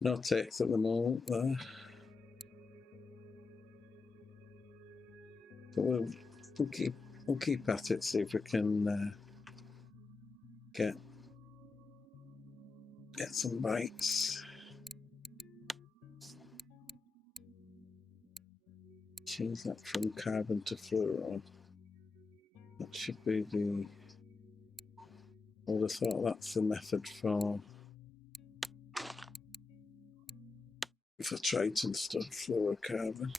No ticks at the moment there. But we'll keep at it, see if we can get some bites. Change that from carbon to fluoride. That should be the. I would have thought that's the method for Triton stuff, fluorocarbon.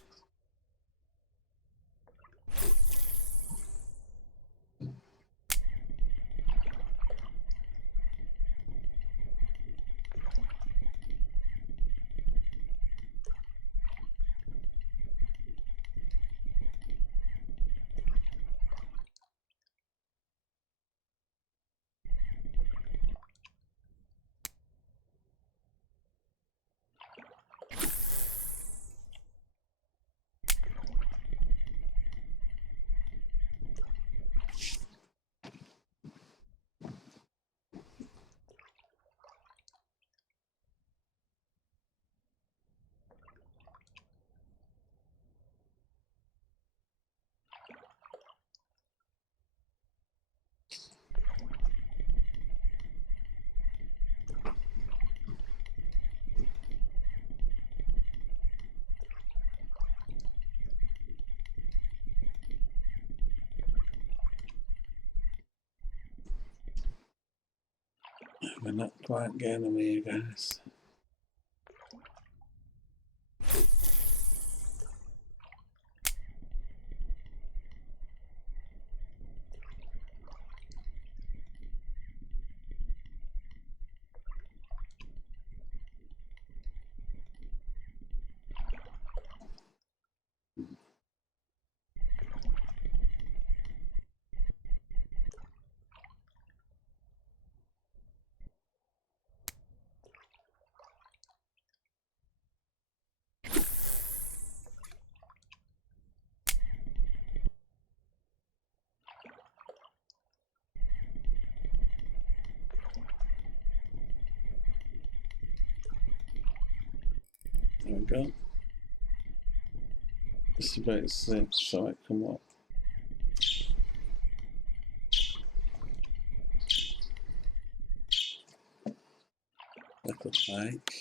We're not quite getting them here, guys. There we go. Just about the same side come up. Little pike.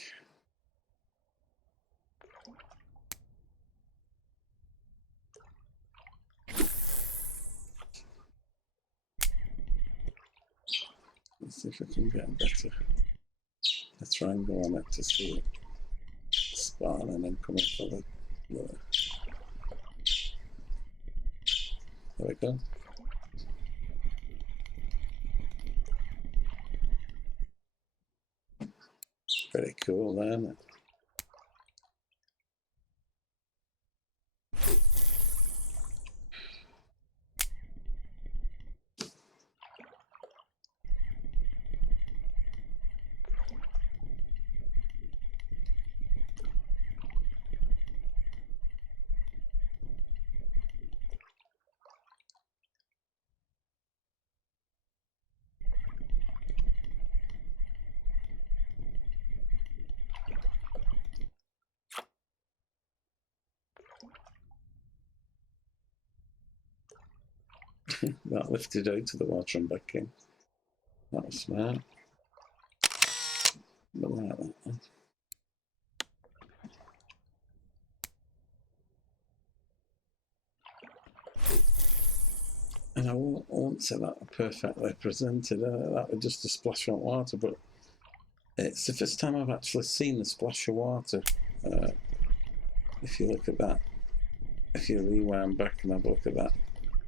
Let's see if I can get a better angle on it to see it spawn and then coming for the lure. There we go. Pretty cool, isn't it? That lifted out of the water and back in. That was smart. But like that one. And I won't say that perfectly presented. That was just a splash of water, but it's the first time I've actually seen a splash of water. If you look at that, if you rewind back and have a look at that,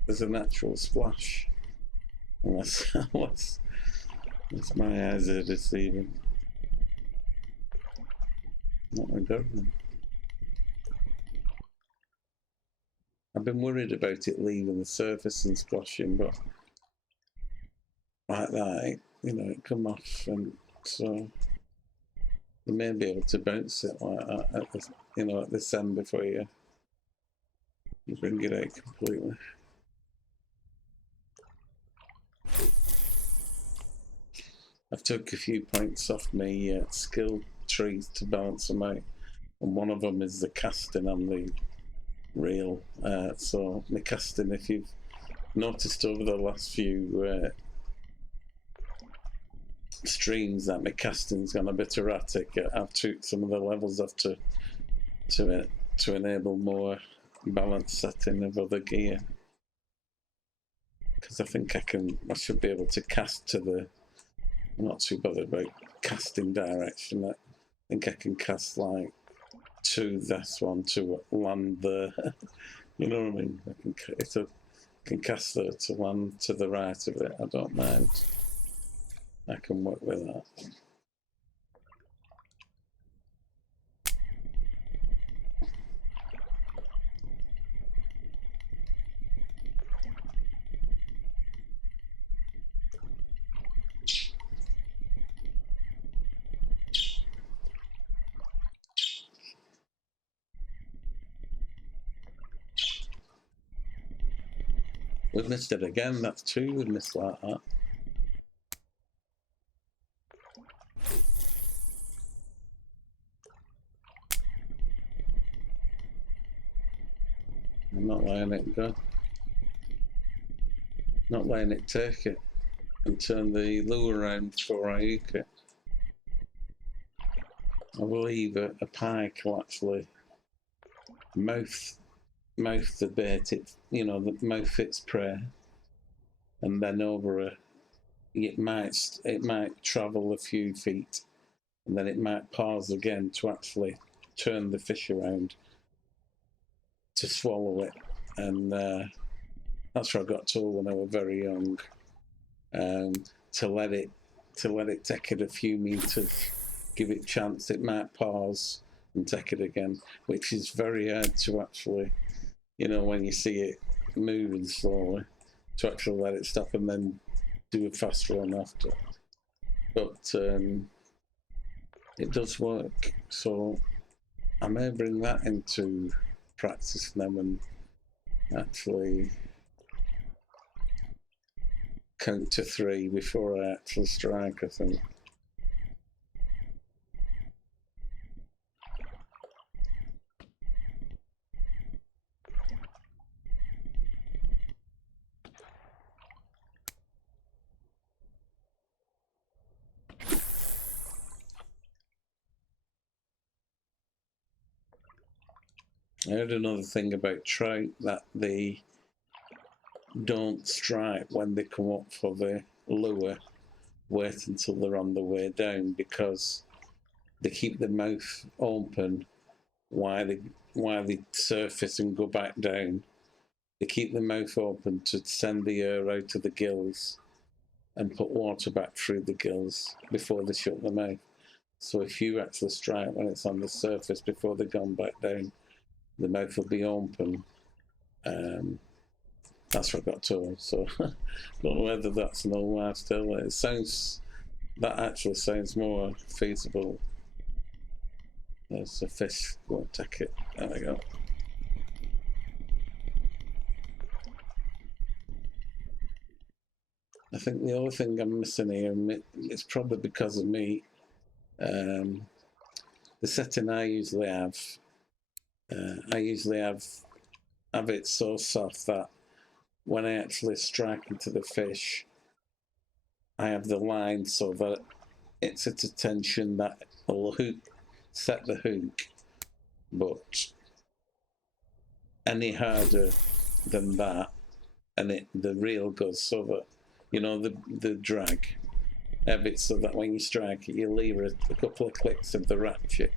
there's an actual splash. Unless my eyes are deceiving. Not my government. I've been worried about it leaving the surface and splashing, but like that, it come off, and so you may be able to bounce it like that at this end before you bring it out completely. I've took a few points off my skill trees to balance them out, and one of them is the casting on the reel. So my casting, if you've noticed over the last few streams, that my casting's gone a bit erratic. I've took some of the levels off to enable more balance setting of other gear, because I think I should be able to cast to the. I'm not too bothered about casting direction. I think I can cast like to this one to land there. You know what I mean? I can cast there to land to the right of it. I don't mind. I can work with that. We've missed it again. That's two we've missed like that. I'm not letting it go. Not letting it take it and turn the lure around before I hook it. I believe a pike will actually mouth the bait. The mouth its prey, and then over it might travel a few feet, and then it might pause again to actually turn the fish around to swallow it. And that's what I got told when I was very young, to let it take it a few meters, give it a chance. It might pause and take it again, which is very hard to actually, when you see it moving slowly, to actually let it stop and then do a fast run after. But it does work, so I may bring that into practice now and actually count to 3 before I actually strike, I think. I heard another thing about trout, that they don't strike when they come up for the lure. Wait until they're on the way down, because they keep the mouth open while they surface and go back down. They keep the mouth open to send the air out of the gills and put water back through the gills before they shut the mouth. So if you actually strike when it's on the surface before they've gone back down, the mouth will be open. That's what I got told. So I don't know whether that's an old wives' tale. It sounds, that actually sounds more feasible. There's a fish. Won't take it. There we go. I think the other thing I'm missing here, and it's probably because of me, the setting I usually have it so soft that when I actually strike into the fish, I have the line so that it's at a tension that will set the hook, but any harder than that, and the reel goes so that, you know, the drag, have it so that when you strike it, you leave a couple of clicks of the ratchet.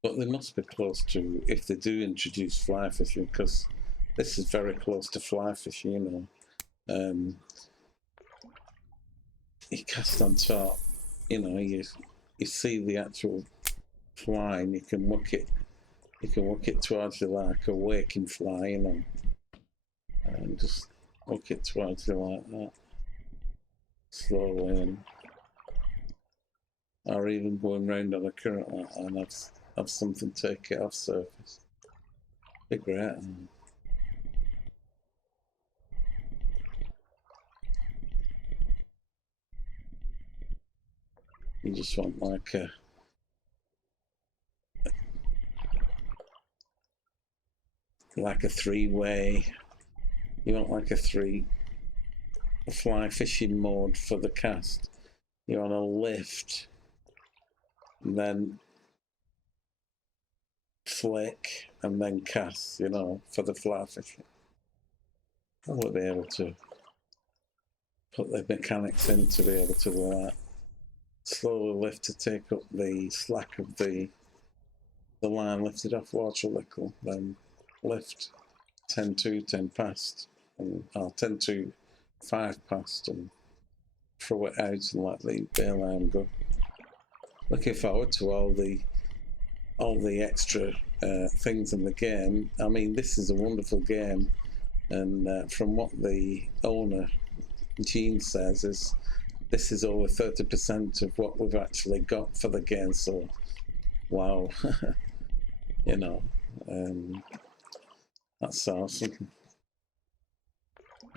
But they must be close to, if they do introduce fly fishing, because this is very close to fly fishing, you know. You cast on top, you know, you see the actual fly, and you can work it towards you like a waking fly, you know, and just work it towards you like that, slowly, or even going round on a current like that and have something take it off surface. Be great. You just want like a three-way. You want like a fly fishing mode for the cast. You want to lift, and then flick, and then cast, you know, for the fly fishing. I will be able to put the mechanics in to be able to do that. Slowly lift to take up the slack of the line, lift it off water a little, then lift 10 to 10 past, and 10 to 5 past, and throw it out and let the bail line go. Looking forward to all the extra things in the game. I mean, this is a wonderful game, and from what the owner Gene says, is this is over 30% of what we've actually got for the game. So, wow, you know, that's awesome.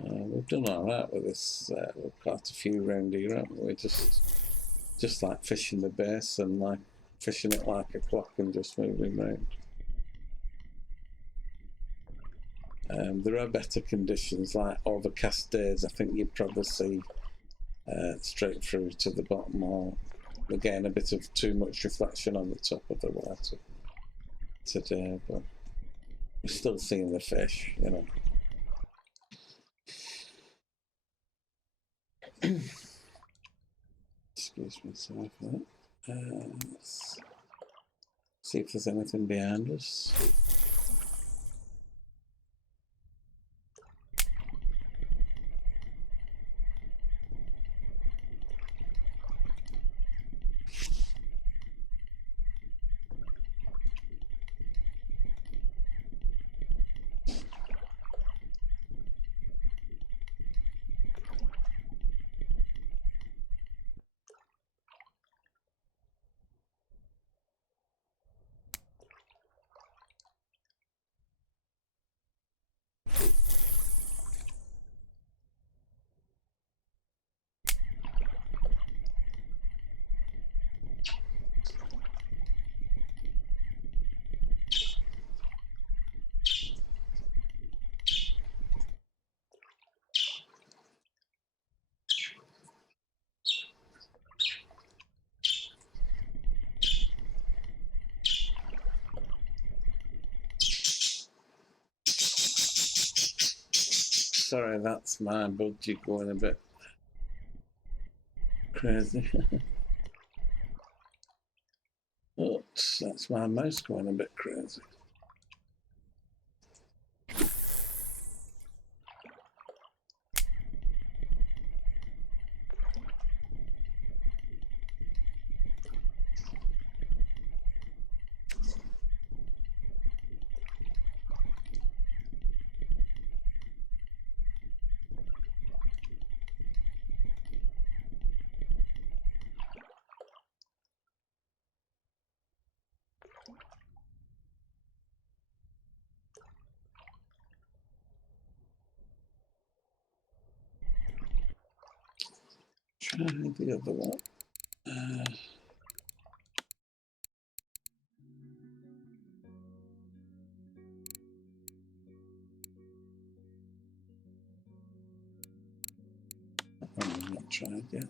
We've done all right with this. We've got a few round here, haven't we? Just like fishing the base and like fishing it like a clock and just moving around. There are better conditions, like overcast days. I think you'd probably see straight through to the bottom, or again a bit of too much reflection on the top of the water today, but we're still seeing the fish, you know. Excuse me, sorry for that. Let's see if there's anything behind us. sorry, that's my budgie going a bit crazy. Oops, that's my mouse going a bit crazy. Try the other one. I'm not tried yet.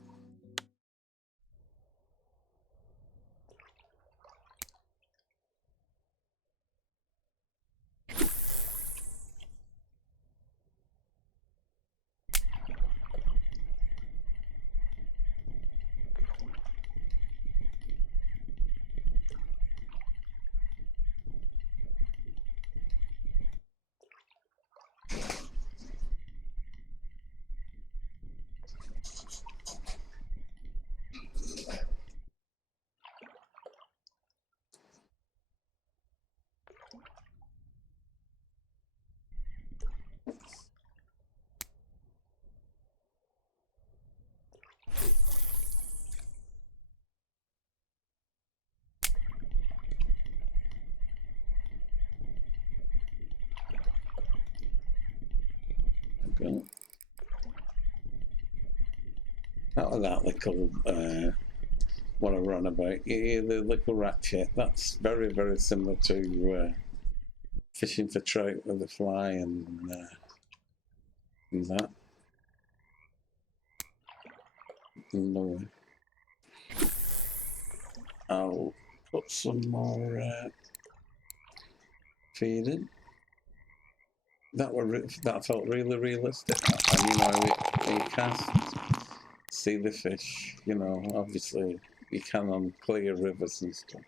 Go. Out of that little what I run about, the little ratchet, that's very, very similar to fishing for trout with a fly and that. No. I'll put some more feed in. That felt really realistic. And you know, you cast, see the fish. You know, obviously you can on clear rivers and stuff.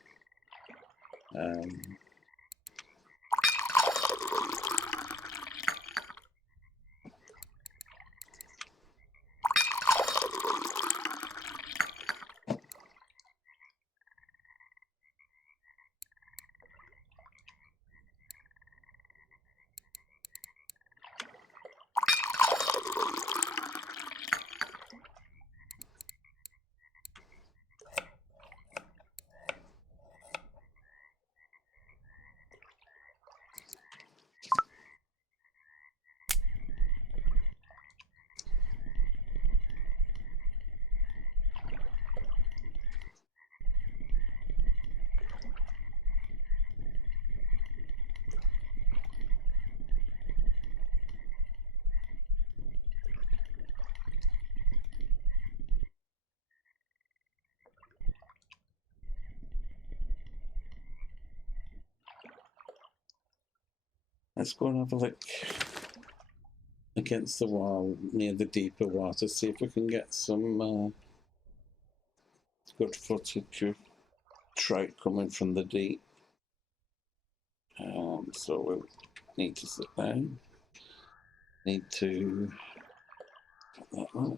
Let's go and have a look against the wall near the deeper water, see if we can get some good footage of trout coming from the deep. So we need to sit down. Need to put that one.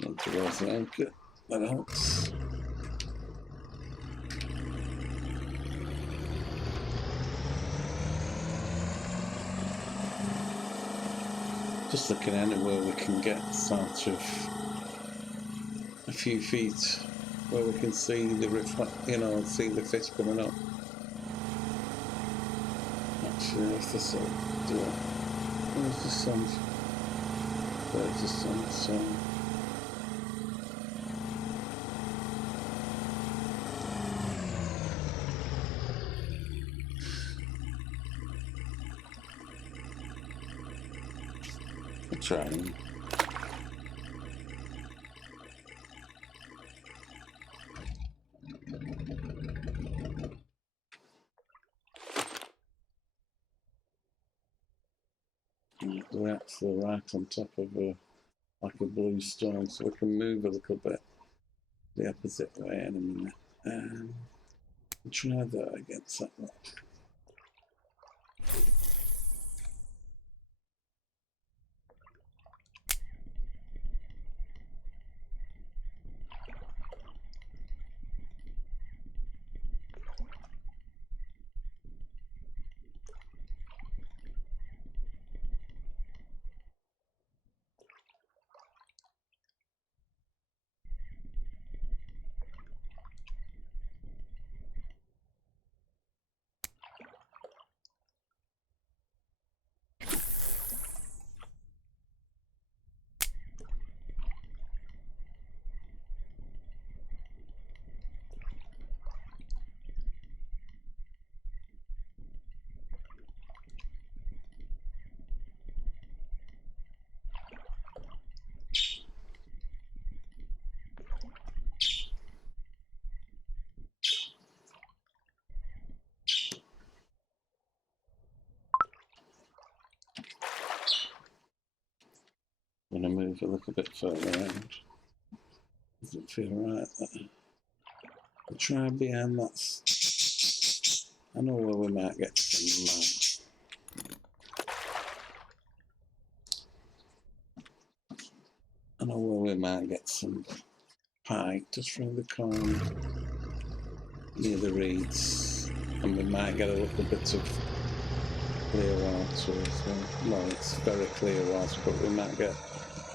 Need to raise the anchor. That helps. Just looking anywhere we can get sort of a few feet where we can see the see the fish coming up. Actually, if this will do it. Where's the sun? There's the sun, so. I'm trying. we're actually right on top of like a blue stone, so we can move a little bit the opposite way in a minute. Try that against that one. I'm going to move a little bit further around. Does it feel right? I'll try behind that. I know where we might get some. I know where we might get some pike just through the corner near the reeds, and we might get a little bit of clear water as well. No, it's very clear water, but we might get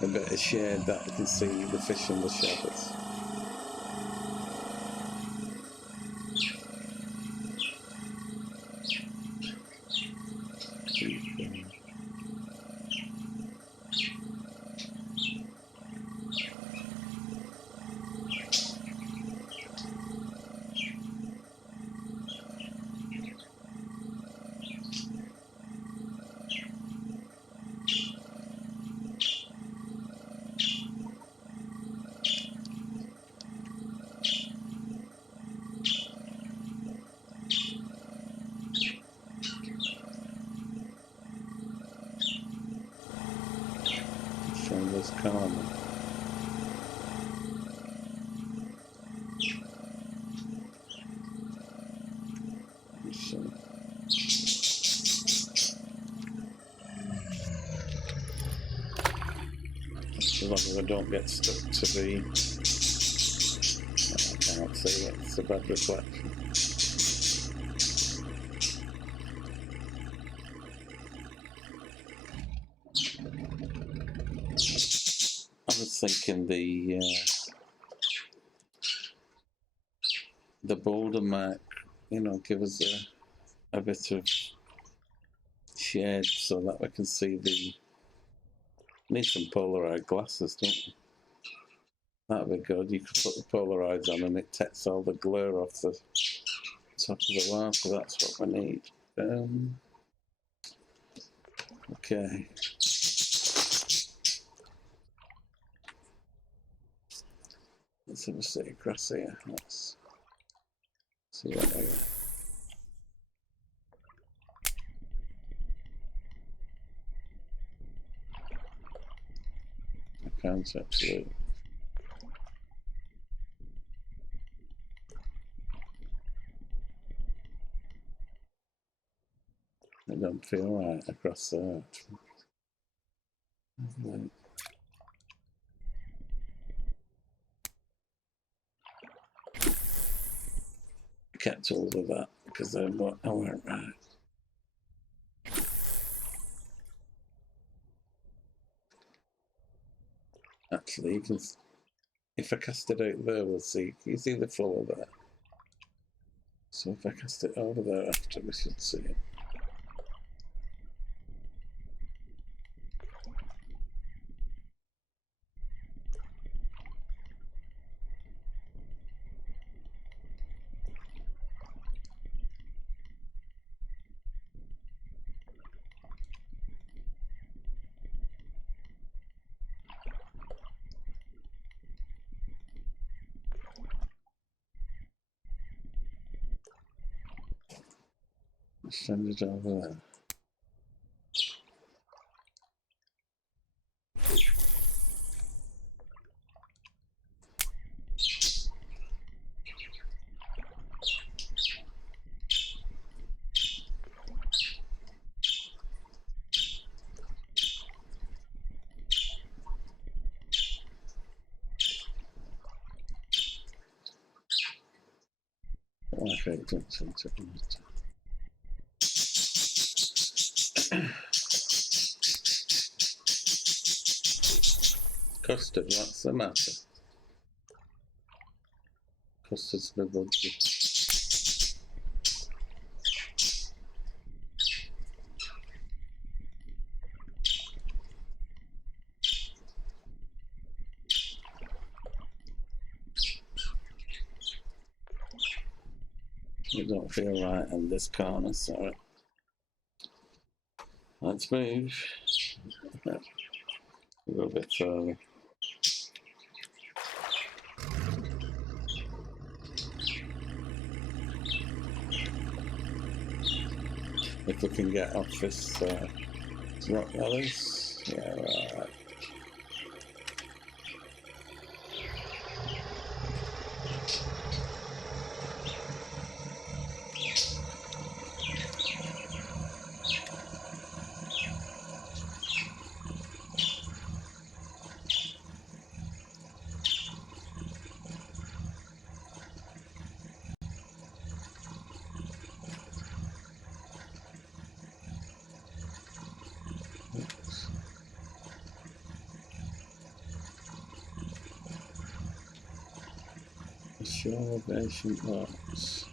a bit of shade that we can see the fish in the shadows. From this corner. So, as long as I don't get stuck to the... I can't see it, it's a bad reflection. I was thinking the boulder might, you know, give us a bit of shade so that we can see the... Need some Polaroid glasses, don't we? That'd be good. You could put the Polaroids on and it takes all the glare off the top of the water. That's what we need. Okay. Let's have a sit across here. Let's see what I got. I can't actually. I don't feel right across there. Right. I kept hold of that because I weren't right. Actually, you can. If I cast it out there, we'll see. Can you see the floor there? So if I cast it over there after, we should see it. Send it over there. like it jumps into it. Custard, what's the matter? Custard's my budgie. It don't feel right in this corner, sorry. Let's move. A little bit further. If we can get off this rock valleys. Yeah, right. The shore of ancient rocks.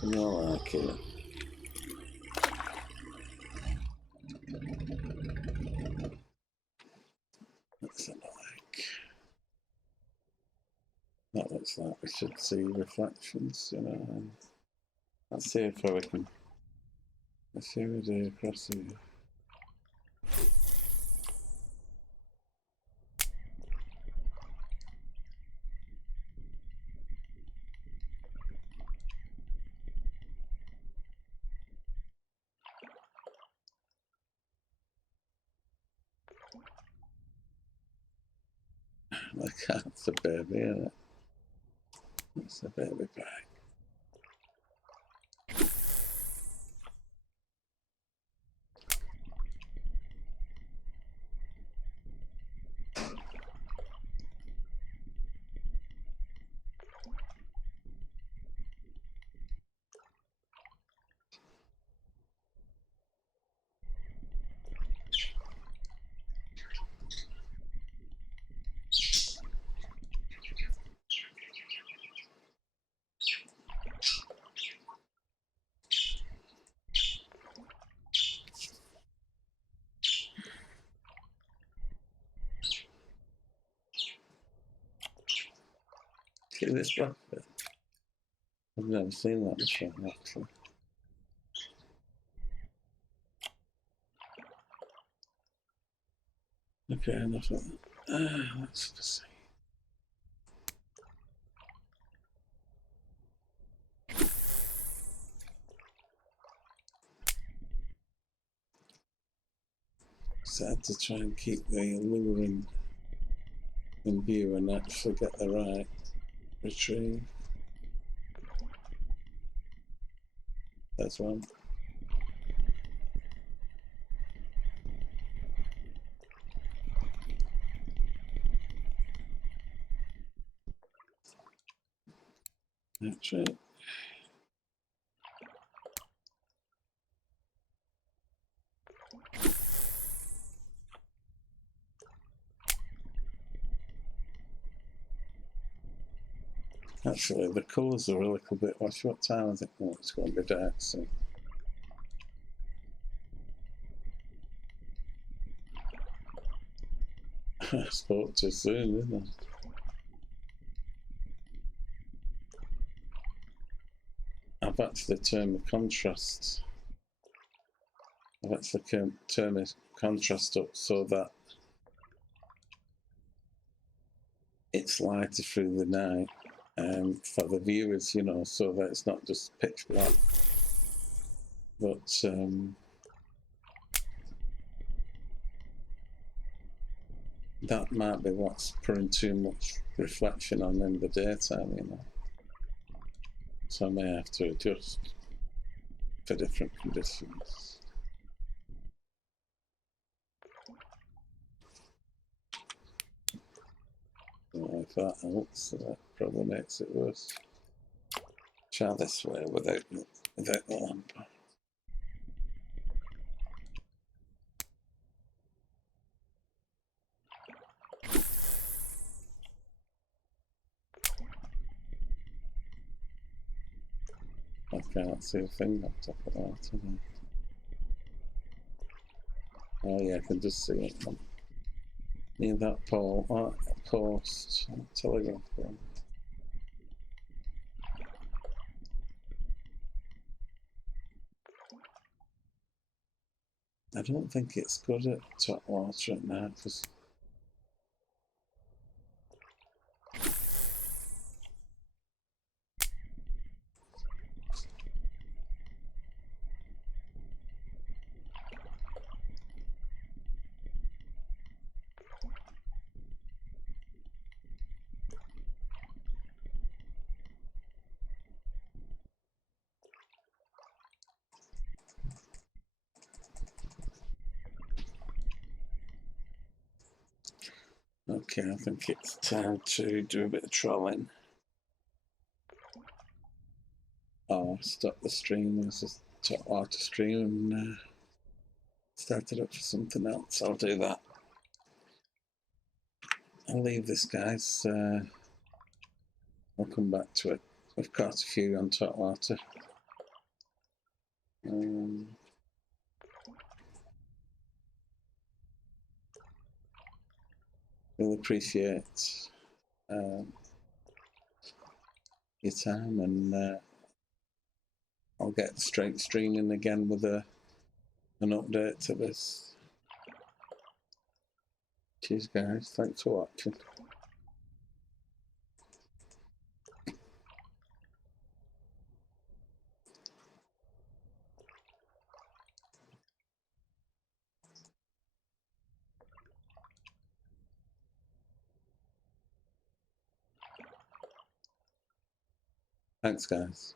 Some more like it. Looks like that looks like we should see reflections, you know. And let's see if we can. Let's see what we do across here. Look, that's a baby, isn't it? That's a baby pie. See this black bit? I've never seen that before, actually. Okay, enough of that. Let's see. Sad to try and keep the lure in view and actually get the right retrieve. That's one. That's right. Actually, the colours are a little bit. Watch what time I think. Oh, it's going to be dark soon. I spoke too soon, didn't I? I've actually turned the contrast. I've actually turned the contrast up so that it's lighter through the night for the viewers, you know, so that it's not just pitch black. But that might be what's putting too much reflection on in the daytime, you know. So I may have to adjust for different conditions. If that helps, that probably makes it worse. Try this way without the lamp. I can't see a thing on top of that. Oh yeah, I can just see it near that pole, post, telegraph pole. I don't think it's good at TopWater at night because okay, I think it's time to do a bit of trolling. Oh, stop the stream. There's a TopWater stream and start it up for something else. I'll do that. I'll leave this, guys. I'll come back to it. I've caught a few on TopWater. Really appreciate your time, and I'll get straight streaming again with an update to this. Cheers, guys. Thanks for watching. Thanks, guys.